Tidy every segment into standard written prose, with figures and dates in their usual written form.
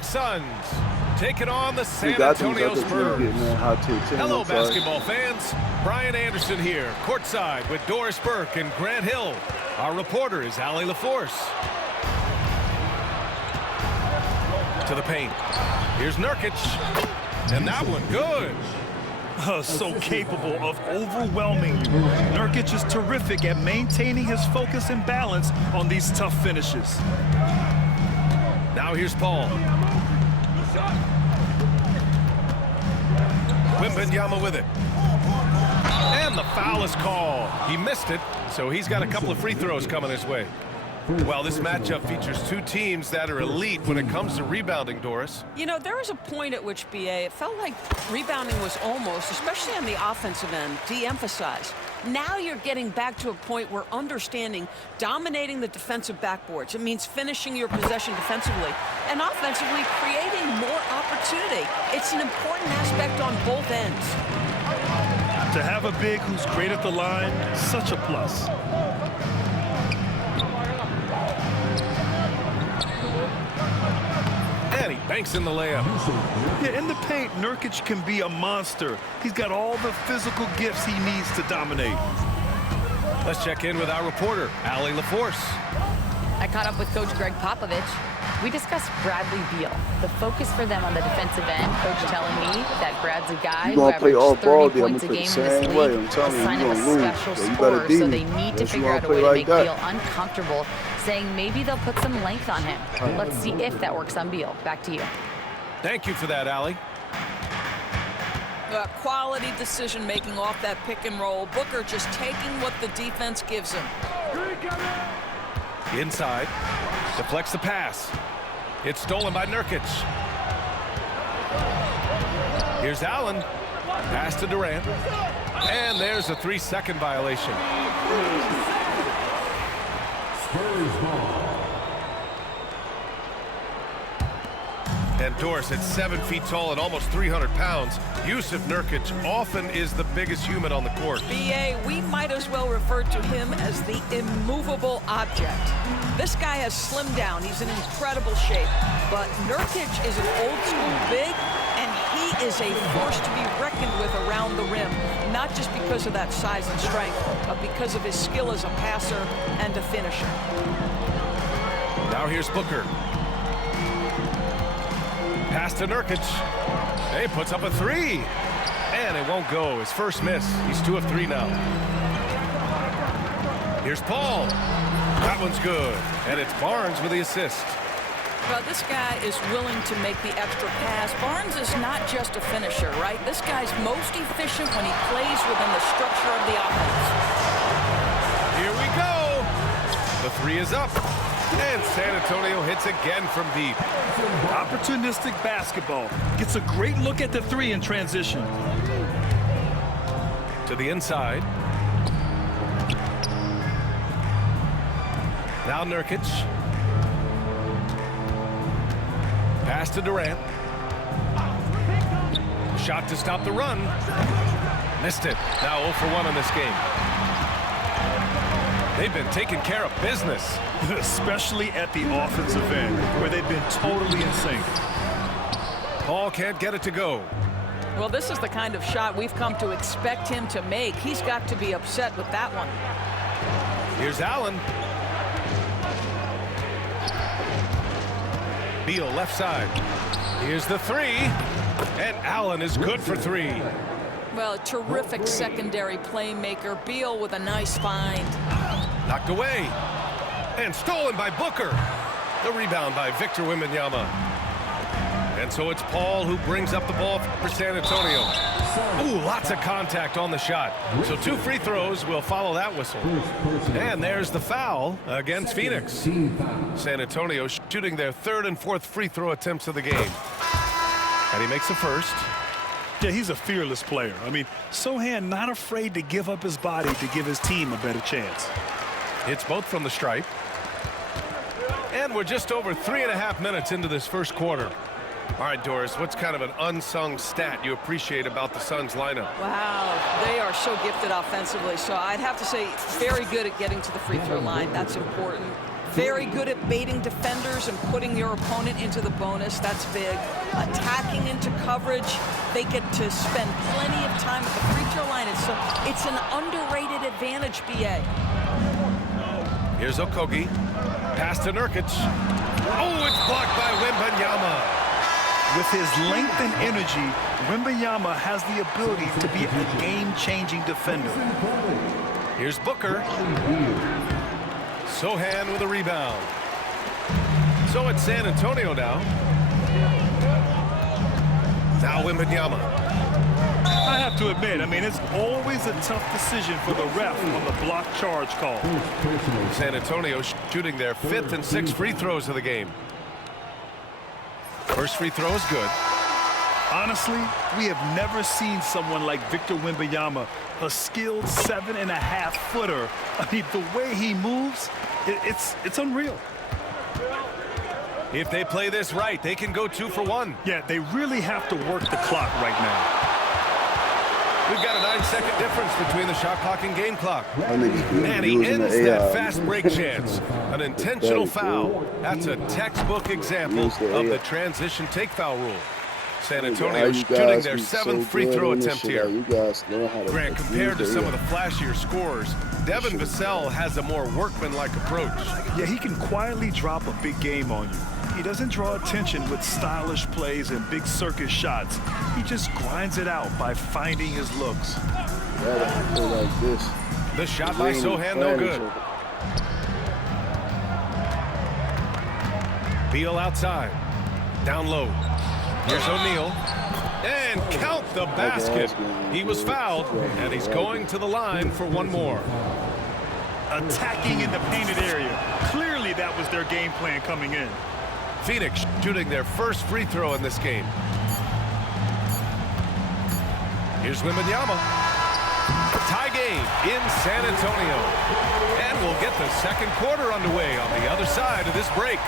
Phoenix Suns taking on the San Antonio Spurs. Hello, basketball fans. Brian Anderson here, courtside with Doris Burke and Grant Hill. Our reporter is Allie LaForce. To the paint. Here's Nurkic. And that one good. So capable of overwhelming you. Nurkic is terrific at maintaining his focus and balance on these tough finishes. Now here's Paul. Wembanyama with it. And the foul is called. He missed it, so he's got a couple of free throws coming his way. Well, this matchup features two teams that are elite when it comes to rebounding, Doris. You know, there was a point at which, BA, it felt like rebounding was almost, especially on the offensive end, de-emphasized. Now you're getting back to a point where understanding dominating the defensive backboards. It means finishing your possession defensively and offensively creating more opportunity. It's an important aspect on both ends. To have a big who's great at the line, such a plus. And he banks in the layup. Yeah, in the paint, Nurkic can be a monster. He's got all the physical gifts he needs to dominate. Let's check in with our reporter, Allie LaForce. I caught up with Coach Greg Popovich. We discussed Bradley Beal. The focus for them on the defensive end, Coach telling me that Brad's a guy who averaged 30 points a game in this league, a sign of a special scorer, so they need to figure out a way to make Beal uncomfortable, saying maybe they'll put some length on him. Let's see if that works on Beal. Back to you. Thank you for that, Allie. Quality decision-making off that pick and roll. Booker just taking what the defense gives him. Inside, deflects the pass. It's stolen by Nurkic. Here's Allen. Pass to Durant. And there's a 3-second violation. Spurs ball. And Doris, at 7 feet tall and almost 300 pounds, Jusuf Nurkic often is the biggest human on the court. BA, we might as well refer to him as the immovable object. This guy has slimmed down. He's in incredible shape. But Nurkic is an old-school big, and he is a force to be reckoned with around the rim, not just because of that size and strength, but because of his skill as a passer and a finisher. Now here's Booker. Pass to Nurkic. He puts up a three. And it won't go. His first miss. He's 2 of 3 now. Here's Paul. That one's good. And it's Barnes with the assist. Well, this guy is willing to make the extra pass. Barnes is not just a finisher, right? This guy's most efficient when he plays within the structure of the offense. Here we go. The three is up. And San Antonio hits again from deep. Opportunistic basketball. Gets a great look at the three in transition. To the inside. Now Nurkic. Pass to Durant. Shot to stop the run. Missed it. Now 0 for 1 in this game. They've been taking care of business. Especially at the offensive end, where they've been totally in sync. Paul can't get it to go. Well, this is the kind of shot we've come to expect him to make. He's got to be upset with that one. Here's Allen. Beal left side. Here's the three. And Allen is good for 3. Well, a terrific secondary playmaker. Beal with a nice find. Knocked away. And stolen by Booker. The rebound by Victor Wembanyama. And so it's Paul who brings up the ball for San Antonio. Ooh, lots of contact on the shot. So 2 free throws will follow that whistle. And there's the foul against Phoenix. San Antonio shooting their 3rd and 4th free throw attempts of the game. And he makes the first. Yeah, he's a fearless player. I mean, Sochan not afraid to give up his body to give his team a better chance. Hits both from the stripe. And we're just over 3.5 minutes into this first quarter. All right, Doris, what's kind of an unsung stat you appreciate about the Suns lineup? Wow, they are so gifted offensively. So I'd have to say very good at getting to the free throw line. That's important. Very good at baiting defenders and putting your opponent into the bonus. That's big. Attacking into coverage. They get to spend plenty of time at the free throw line. It's an underrated advantage, BA. Here's Okogie. Pass to Nurkic. Oh, it's blocked by Wembanyama. With his length and energy, Wembanyama has the ability to be a game-changing defender. Here's Booker. Sohan with a rebound. So it's San Antonio now. Now Wembanyama. I have to admit, I mean, it's always a tough decision for the ref on the block charge call. San Antonio shooting their 5th and 6th free throws of the game. First free throw is good. Honestly, we have never seen someone like Victor Wembanyama, a skilled 7.5-footer. I mean, the way he moves, it's unreal. If they play this right, they can go 2 for 1. Yeah, they really have to work the clock right now. We've got a 9-second difference between the shot clock and game clock. And he ends that fast break chance. An intentional foul. That's a textbook example of the transition take foul rule. San Antonio shooting their 7th free throw attempt here. Grant, compared to some of the flashier scorers, Devin Vassell has a more workmanlike approach. Yeah, he can quietly drop a big game on you. He doesn't draw attention with stylish plays and big circus shots. He just grinds it out by finding his looks. The shot by Sohan, no good. Beal outside. Down low. Here's O'Neal. And count the basket. He was fouled, and he's going to the line for one more. Attacking in the painted area. Clearly that was their game plan coming in. Phoenix shooting their first free throw in this game. Here's Wembanyama. Tie game in San Antonio. And we'll get the second quarter underway on the other side of this break.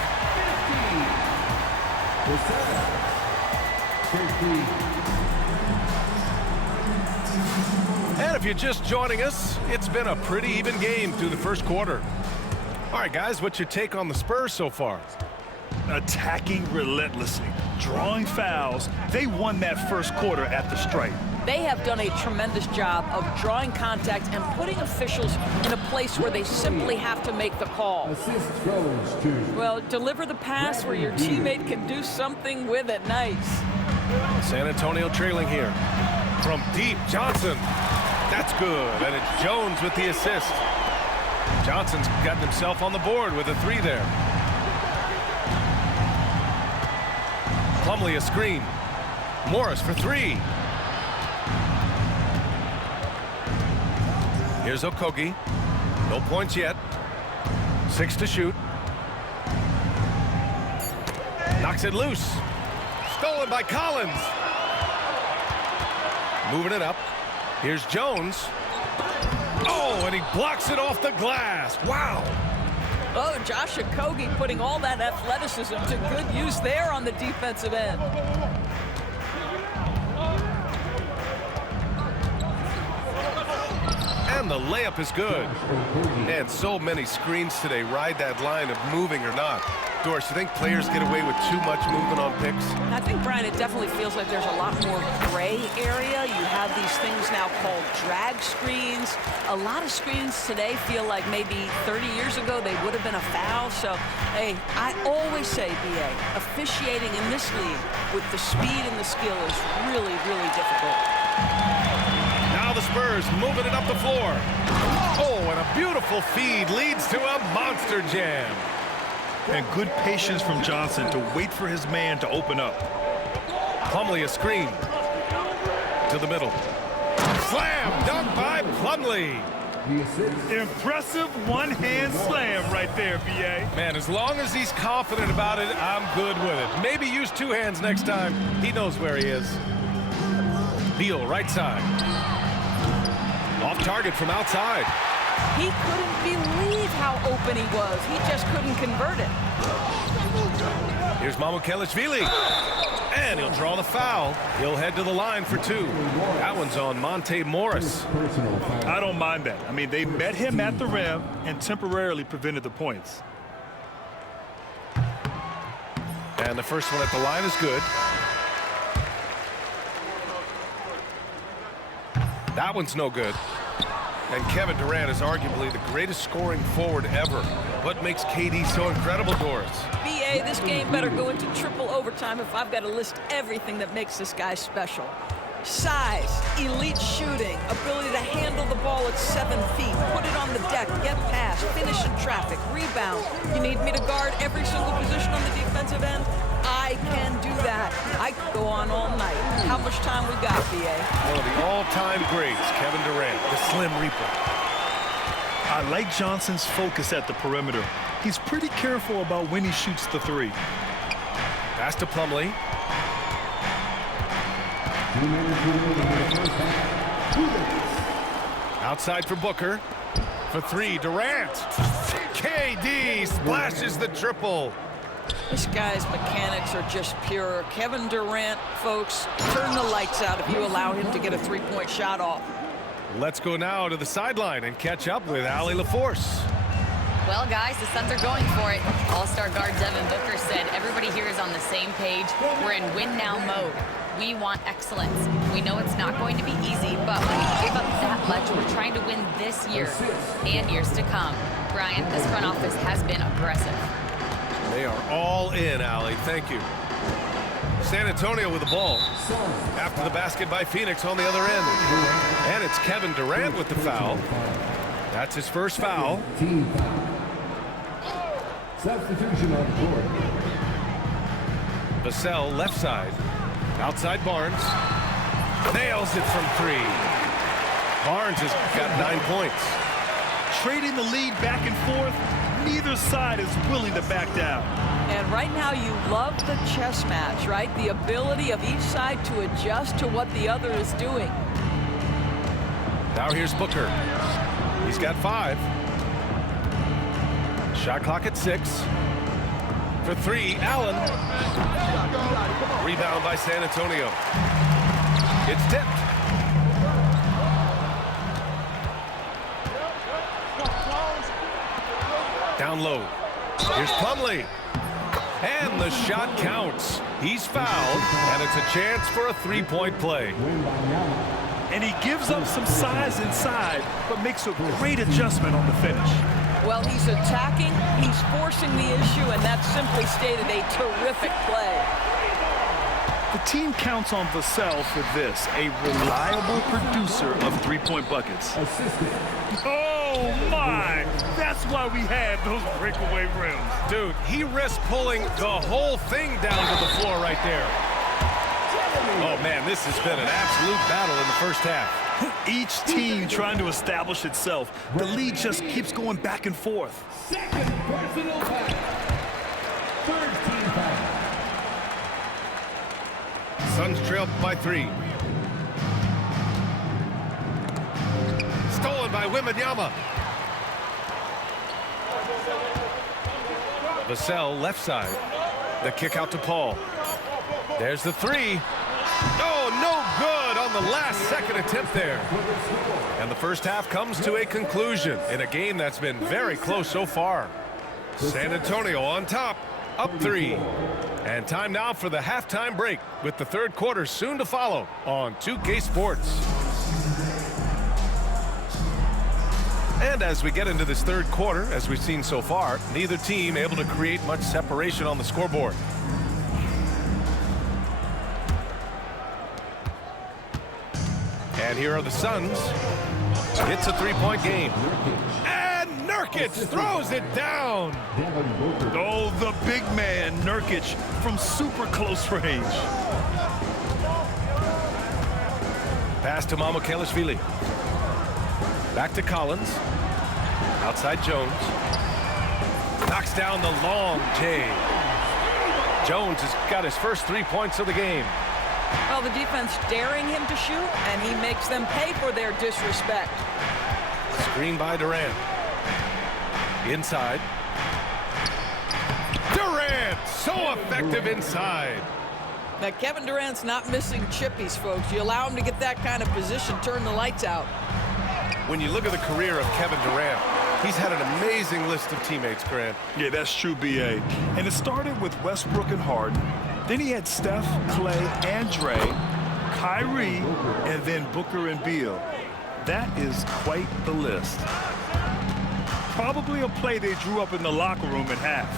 And if you're just joining us, it's been a pretty even game through the first quarter. All right, guys, what's your take on the Spurs so far? Attacking relentlessly, drawing fouls. They won that first quarter at the stripe. They have done a tremendous job of drawing contact and putting officials in a place where they simply have to make the call. Well, deliver the pass where your teammate can do something with it. Nice. San Antonio trailing here. From deep, Johnson. That's good, and it's Jones with the assist. Johnson's gotten himself on the board with a 3 there. Plumlee a screen. Morris for 3. Here's Okogie. No points yet. 6 to shoot. Knocks it loose. Stolen by Collins. Moving it up. Here's Jones. Oh, and he blocks it off the glass. Wow. Oh, Josh Okogie putting all that athleticism to good use there on the defensive end. And the layup is good. And so many screens today ride that line of moving or not. Doris, you think players get away with too much movement on picks? I think, Brian, it definitely feels like there's a lot more gray area. You have these things now called drag screens. A lot of screens today feel like maybe 30 years ago they would have been a foul. So, hey, I always say, BA, officiating in this league with the speed and the skill is really, really difficult. Now the Spurs moving it up the floor. Oh, and a beautiful feed leads to a monster jam. And good patience from Johnson to wait for his man to open up. Plumlee a screen. To the middle. Slam dunk by Plumlee. Impressive one-hand slam right there, B.A. Man, as long as he's confident about it, I'm good with it. Maybe use 2 hands next time. He knows where he is. Beal, right side. Off target from outside. He couldn't believe how open he was. He just couldn't convert it. Here's Mamukelashvili. And he'll draw the foul. He'll head to the line for 2. That one's on Monte Morris. I don't mind that. I mean, they met him at the rim and temporarily prevented the points. And the first one at the line is good. That one's no good. And Kevin Durant is arguably the greatest scoring forward ever. What makes KD so incredible, Doris? BA, this game better go into triple overtime if I've got to list everything that makes this guy special. Size, elite shooting, ability to handle the ball at 7 feet, put it on the deck, get past, finish in traffic, rebound. You need me to guard every single position on the defensive end? I can do that. I could go on all night. How much time we got, BA? One of the all-time greats, Kevin Durant, the Slim Reaper. I like Johnson's focus at the perimeter. He's pretty careful about when he shoots the three. Pass to Plumlee. Outside for Booker. For three, Durant. KD splashes the triple. This guy's mechanics are just pure. Kevin Durant, folks, turn the lights out if you allow him to get a three-point shot off. Let's go now to the sideline and catch up with Allie LaForce. Well, guys, the Suns are going for it. All-star guard Devin Booker said everybody here is on the same page. We're in win-now mode. We want excellence. We know it's not going to be easy, but when we give up that much, we're trying to win this year and years to come. Brian, this front office has been aggressive. They are all in, Allie. Thank you. San Antonio with the ball. After the basket by Phoenix on the other end. And it's Kevin Durant with the foul. That's his first foul. Substitution on the court. Vassell left side. Outside Barnes. Nails it from three. Barnes has got 9 points. Trading the lead back and forth, neither side is willing to back down. And right now you love the chess match, right? The ability of each side to adjust to what the other is doing. Now here's Booker. He's got 5. Shot clock at 6. For 3, Allen. Rebound by San Antonio. It's tipped. Down low. Here's Plumlee. And the shot counts. He's fouled, and it's a chance for a three-point play. And he gives up some size inside, but makes a great adjustment on the finish. Well, he's attacking, he's forcing the issue, and that's simply stated a terrific play. The team counts on Vassell for this, a reliable producer of three-point buckets. Oh, my! That's why we had those breakaway rims. Dude, he risked pulling the whole thing down to the floor right there. Oh, man, this has been an absolute battle in the first half. Each team trying to establish itself. The lead just keeps going back and forth. Second personal foul. Third team foul. Suns trail by 3. Stolen by Wembanyama. Vassell left side. The kick out to Paul. There's the 3. Oh, no good on the last second attempt there. And the first half comes to a conclusion in a game that's been very close so far. San Antonio on top, up 3. And time now for the halftime break with the third quarter soon to follow on 2K Sports. And as we get into this third quarter, as we've seen so far, neither team able to create much separation on the scoreboard. And here are the Suns. It's a three-point game. And Nurkic throws it down. Oh, the big man, Nurkic, from super close range. Pass to Mamukelashvili. Back to Collins. Outside Jones. Knocks down the long J. Jones has got his first 3 points of the game. Well, the defense daring him to shoot, and he makes them pay for their disrespect. Screen by Durant. Inside. Durant, so effective inside. Now, Kevin Durant's not missing chippies, folks. You allow him to get that kind of position, turn the lights out. When you look at the career of Kevin Durant, He's had an amazing list of teammates, Grant. Yeah, that's true, B.A. And it started with Westbrook and Harden. Then he had Steph, Clay, and Dre, Kyrie, and then Booker and Beal. That is quite the list. Probably a play they drew up in the locker room at half.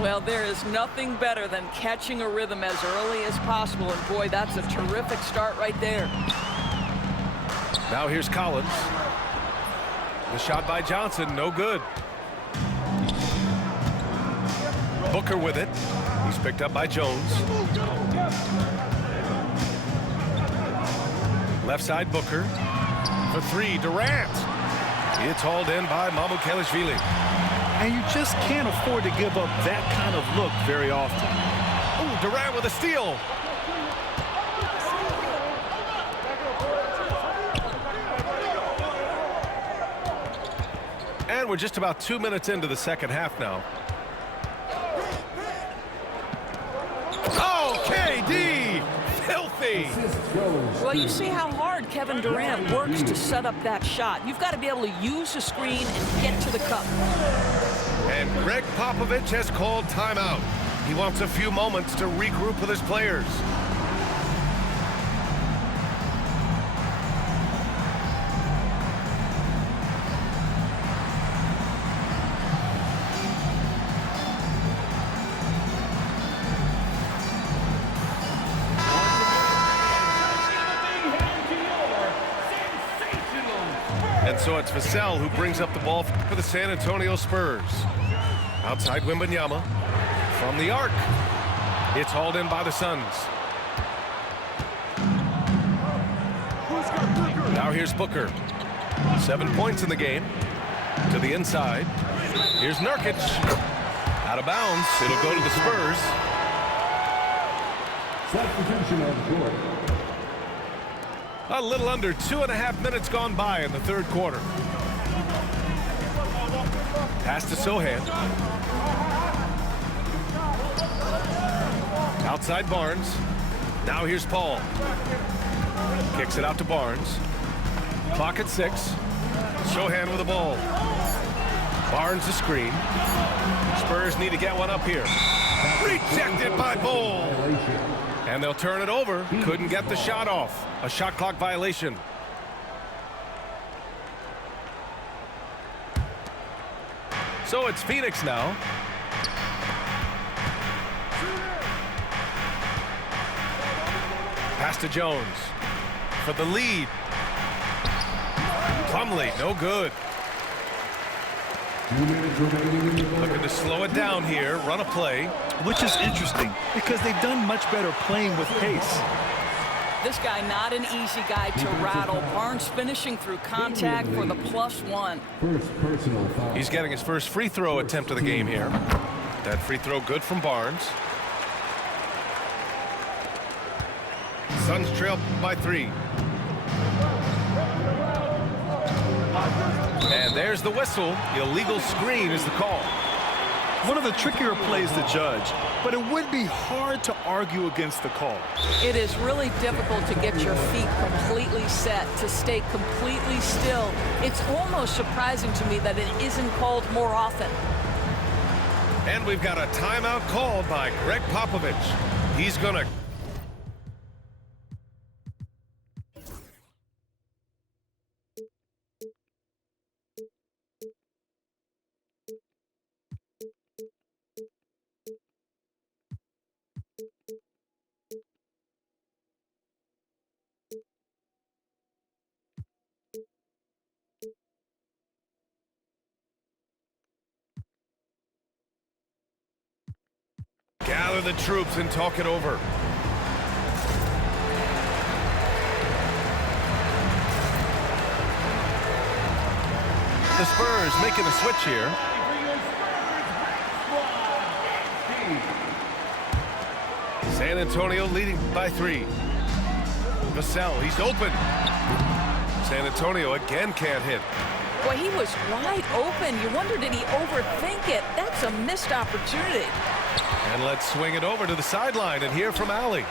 Well, there is nothing better than catching a rhythm as early as possible, and boy, that's a terrific start right there. Now here's Collins. The shot by Johnson, no good. Booker with it. He's picked up by Jones. Left side Booker. For three, Durant. It's hauled in by Mamukelashvili. And you just can't afford to give up that kind of look very often. Oh, Durant with a steal. And we're just about 2 minutes into the second half now. Oh, KD! Filthy! Well, you see how hard Kevin Durant works to set up that shot. You've got to be able to use the screen and get to the cup. And Greg Popovich has called timeout. He wants a few moments to regroup with his players. And so it's Vassell who brings up the ball for the San Antonio Spurs. Outside Wembanyama from the arc. It's hauled in by the Suns. Now here's Booker. 7 points in the game. To the inside. Here's Nurkic. Out of bounds. It'll go to the Spurs. Substitution on court. A little under 2.5 minutes gone by in the third quarter. Pass to Sohan. Outside Barnes. Now here's Paul. Kicks it out to Barnes. Clock at 6. Sohan with the ball. Barnes the screen. Spurs need to get one up here. Rejected by Bol. And they'll turn it over. Couldn't get the shot off. A shot clock violation. So it's Phoenix now. Pass to Jones for the lead. Plumlee, no good. Looking to slow it down here, run a play. Which is interesting because they've done much better playing with pace. This guy not an easy guy to rattle. Barnes finishing through contact for the +1. First personal foul. He's getting his first free throw attempt of the game here. That free throw good from Barnes. Suns trail by 3. And there's the whistle. Illegal screen is the call. One of the trickier plays to judge, but it would be hard to argue against the call. It is really difficult to get your feet completely set, to stay completely still. It's almost surprising to me that it isn't called more often. And we've got a timeout called by Greg Popovich. He's going to... gather the troops and talk it over. The Spurs making a switch here. San Antonio leading by 3. Vassell, he's open. San Antonio again can't hit. Boy, he was wide open. You wonder, did he overthink it? That's a missed opportunity. And let's swing it over to the sideline and hear from Allie.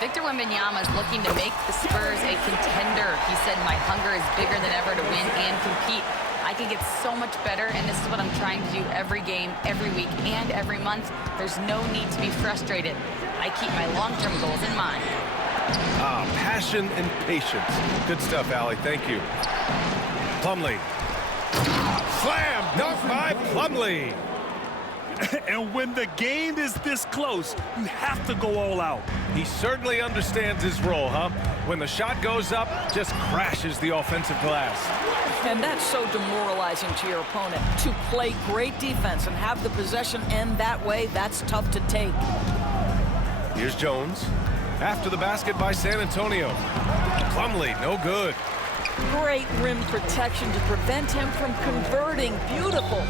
Victor Wembanyama is looking to make the Spurs a contender. He said, "My hunger is bigger than ever to win and compete." I I can get so much better, and this is what I'm trying to do every game, every week, and every month. There's no need to be frustrated. I keep my long-term goals in mind. Passion and patience. Good stuff, Allie. Thank you. Plumlee. Slam dunk by Plumlee. And when the game is this close, you have to go all out. He certainly understands his role, huh? When the shot goes up, just crashes the offensive glass. And that's so demoralizing to your opponent. To play great defense and have the possession end that way, that's tough to take. Here's Jones. After the basket by San Antonio. Plumlee, no good. Great rim protection to prevent him from converting. Beautiful.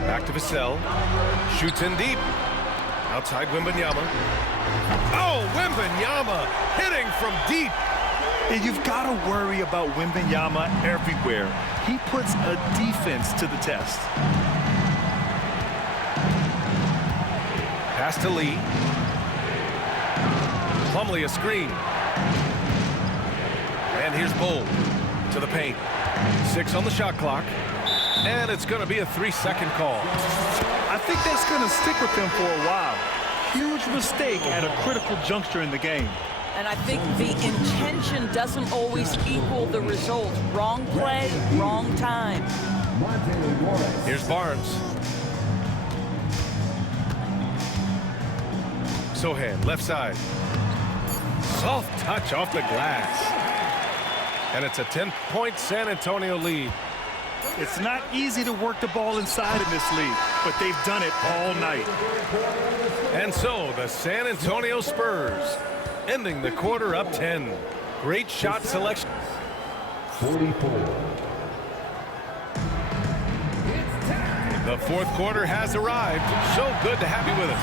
Back to Vassell. Shoots in deep. Outside Wembanyama. Oh, Wembanyama hitting from deep. And you've got to worry about Wembanyama everywhere. He puts a defense to the test. Pass to Lee. Plumlee a screen. And here's Bull to the paint. 6 on the shot clock. And it's going to be a 3-second call. I think that's going to stick with him for a while. Huge mistake at a critical juncture in the game. And I think the intention doesn't always equal the result. Wrong play, wrong time. Here's Barnes. Sohan, left side. Soft touch off the glass. And it's a 10-point San Antonio lead. It's not easy to work the ball inside in this league, but they've done it all night. And so the San Antonio Spurs ending the quarter up 10. Great shot selection. 44. The fourth quarter has arrived. So good to have you with us.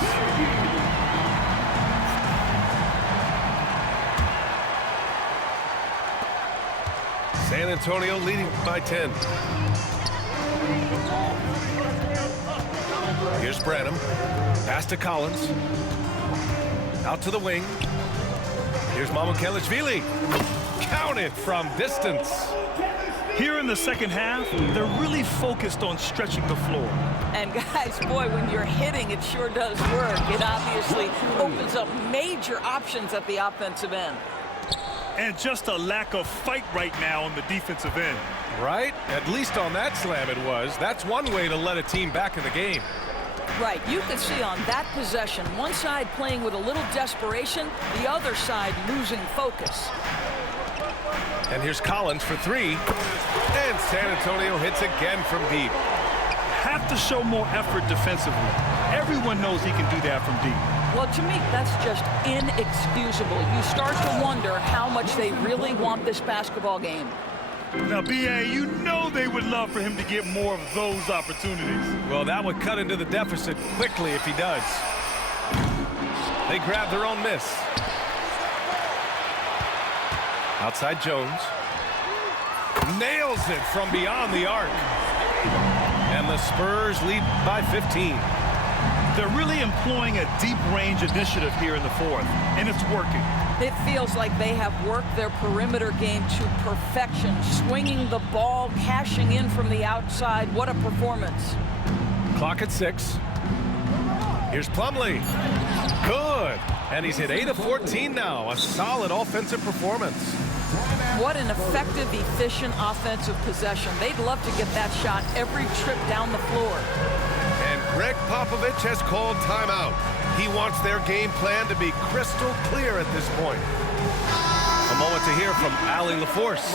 San Antonio leading by 10. Here's Branham. Pass to Collins. Out to the wing. Here's Mamukelashvili. Counted from distance. Here in the second half, they're really focused on stretching the floor. And guys, boy, when you're hitting, it sure does work. It obviously opens up major options at the offensive end. And just a lack of fight right now on the defensive end. Right? At least on that slam it was. That's one way to let a team back in the game. Right, you can see on that possession, one side playing with a little desperation, the other side losing focus. And here's Collins for 3. And San Antonio hits again from deep. Have to show more effort defensively. Everyone knows he can do that from deep. Well, to me, that's just inexcusable. You start to wonder how much they really want this basketball game. Now, B.A., you know they would love for him to get more of those opportunities. Well, that would cut into the deficit quickly if he does. They grab their own miss. Outside Jones. Nails it from beyond the arc. And the Spurs lead by 15. They're really employing a deep range initiative here in the fourth, and it's working. It feels like they have worked their perimeter game to perfection, swinging the ball, cashing in from the outside. What a performance. Clock at 6. Here's Plumlee. Good. And he's hit 8 of 14 now. A solid offensive performance. What an effective, efficient offensive possession. They'd love to get that shot every trip down the floor. And Greg Popovich has called timeout. He wants their game plan to be crystal clear at this point. A moment to hear from Allie LaForce.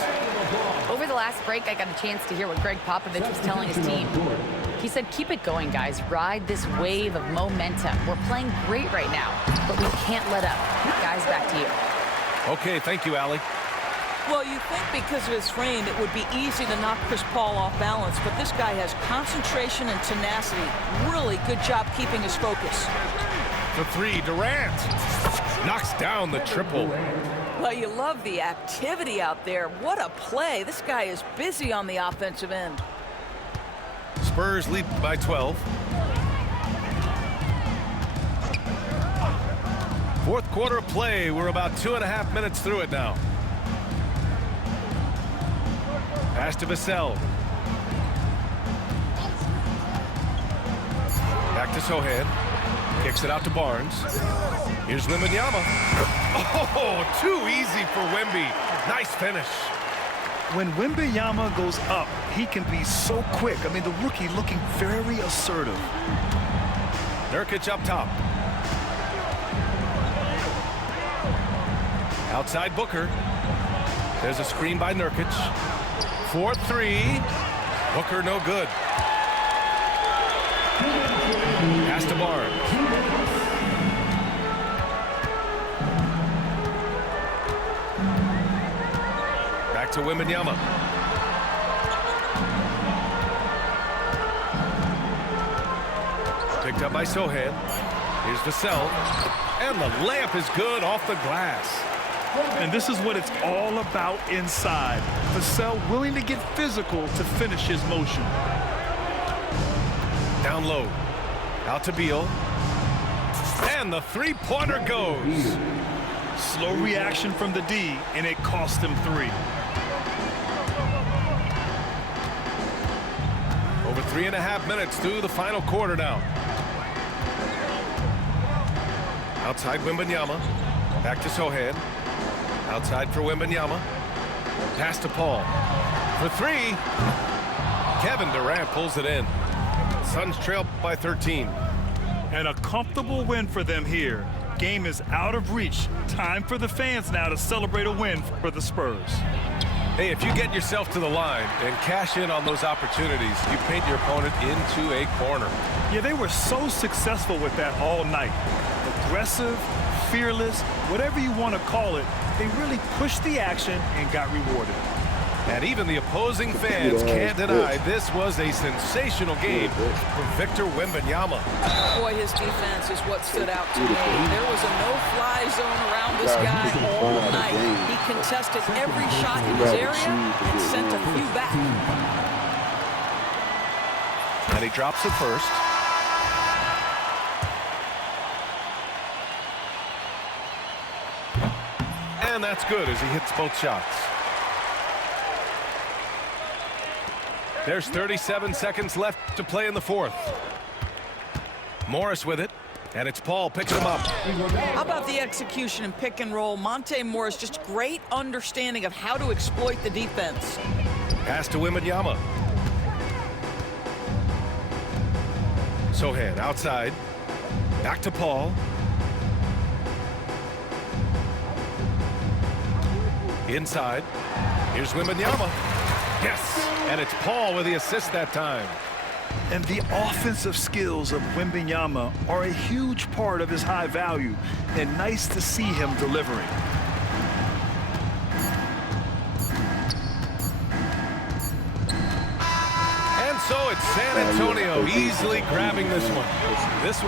Over the last break, I got a chance to hear what Greg Popovich was telling his team. He said, keep it going, guys. Ride this wave of momentum. We're playing great right now, but we can't let up. Guys, back to you. Okay, thank you, Allie. Well, you think because of his frame, it would be easy to knock Chris Paul off balance, but this guy has concentration and tenacity. Really good job keeping his focus. For 3, Durant knocks down the triple. Well, you love the activity out there. What a play. This guy is busy on the offensive end. Spurs lead by 12. Fourth quarter of play. We're about 2.5 minutes through it now. Pass to Vassell. Back to Sohan. Kicks it out to Barnes. Here's Wembanyama. Oh, too easy for Wemby. Nice finish. When Wembanyama goes up, he can be so quick. I mean, the rookie looking very assertive. Nurkic up top. Outside Booker. There's a screen by Nurkic. 4-3. Booker no good. Pass to Barnes. Back to Wembanyama. Picked up by Sohan. Here's Vassell. And the layup is good off the glass. And this is what it's all about inside. Vassell willing to get physical to finish his motion. Down low. Out to Beal. And the three-pointer goes. Slow reaction from the D, and it cost him 3. Over 3.5 minutes through the final quarter now. Outside Wembanyama. Back to Sohan. Outside for Wembanyama. Pass to Paul. For 3. Kevin Durant pulls it in. Suns trail by 13. And a comfortable win for them here. Game is out of reach. Time for the fans now to celebrate a win for the Spurs. Hey, if you get yourself to the line and cash in on those opportunities, you paint your opponent into a corner. Yeah, they were so successful with that all night. Aggressive, fearless, whatever you want to call it, they really pushed the action and got rewarded. And even the opposing fans can't deny this was a sensational game for Victor Wembanyama. Boy, his defense is what stood out to me. There was a no-fly zone around this guy all night. He contested every shot in his area and sent a few back. And he drops it first. And that's good as he hits both shots. There's 37 seconds left to play in the fourth. Morris with it, and it's Paul picking him up. How about the execution and pick and roll? Monte Morris, just great understanding of how to exploit the defense. Pass to Wembanyama. Sohan outside. Back to Paul. Inside. Here's Wembanyama. Yes, and it's Paul with the assist that time. And the offensive skills of Wembanyama are a huge part of his high value, and nice to see him delivering. And so it's San Antonio easily grabbing this one. This one